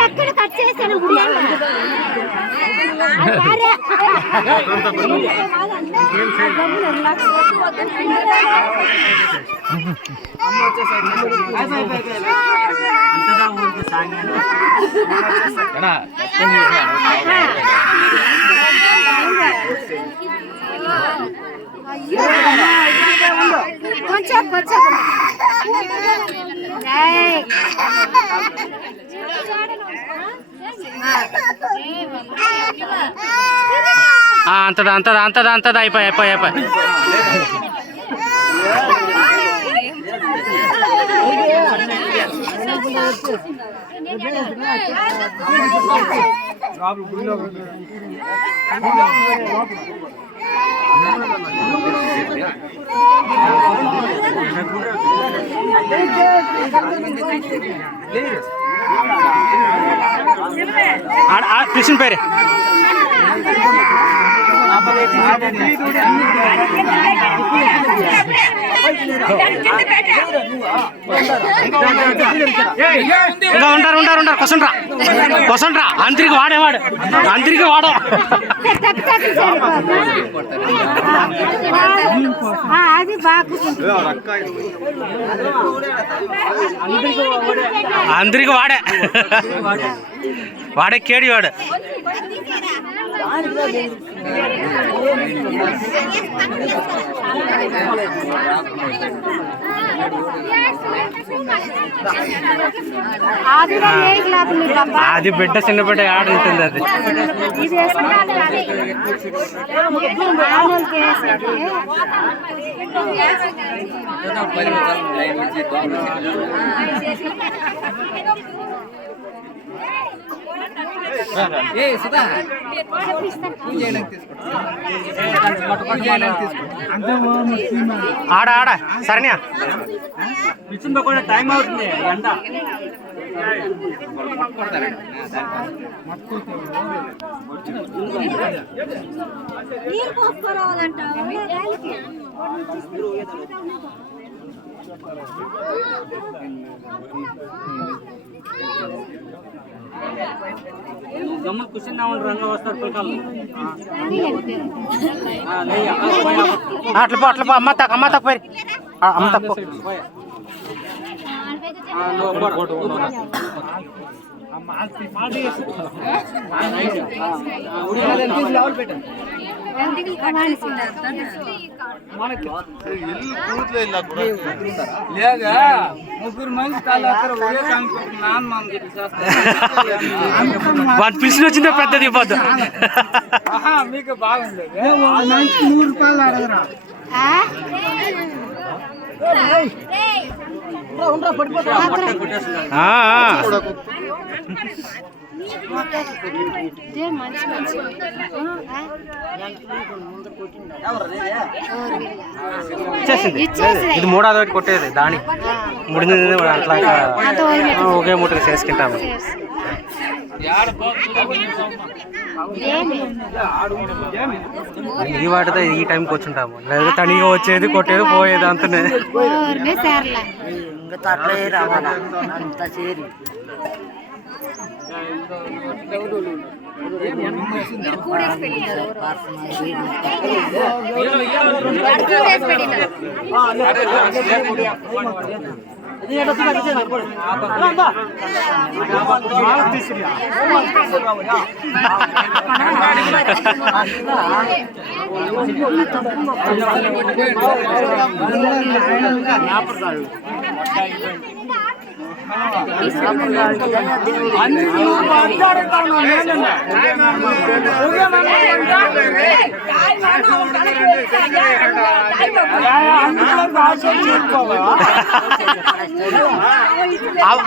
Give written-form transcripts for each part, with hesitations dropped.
ఎక్కడ కట్ చేశాను కొంచెం కొంచెం అంతదా అంతదా అంతదా అంతదా అయిపోయి అయిపోయి అయిపోయి కృష్ణ పేరు ఇంకా ఉంటారు ఉంటారు ఉంటారు కొసంట్రా కొసంట్రా అంతరికి వాడేవాడు అంతరికి వాడు అది బాగా అందరికి వాడే వాడే కేడి వాడు అది బిడ్డ చిన్న బిడ్డ ఆడ ఉంటుంది అది ఆడ ఆడ సరేనా మిషన్ కూడా టైం అవుతుంది గంట నీరు పోసుకోవాలంట గమ్మున కూర్చున్నా రంగ వస్తారు పిల్లకాయలు అట్లా అట్లా అమ్మ తక్కువ అమ్మ తక్కువ అమ్మ తక్కువ లేదా ముగ్గురు మంది వాటి పిలిచిన వచ్చిందే పెద్దది ఇవ్వద్దు మీకు బాగుంది 100 రూపాయలు అడగరా ఇది మూడోది ఒకటి కొట్టేది దాని ముడింది అట్లా ఒకే ముట్టలు చేసుకుంటాము ఈ వాటితో ఈ టైంకి వచ్చుంటాము లేదా తనిగా వచ్చేది కొట్టేది పోయేది అంతనే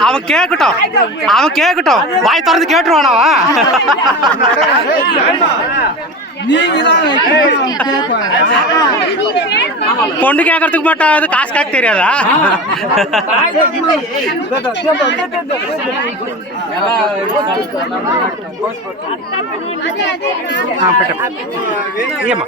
அவன் கேட்கட்டும், அவன் கேட்கட்டும். வாய் திறந்து கேட்டுருவானாவா? பொண்ணு கேட்கறதுக்கு மட்டும் அது காசு கேட்க தெரியாதா? ఏమా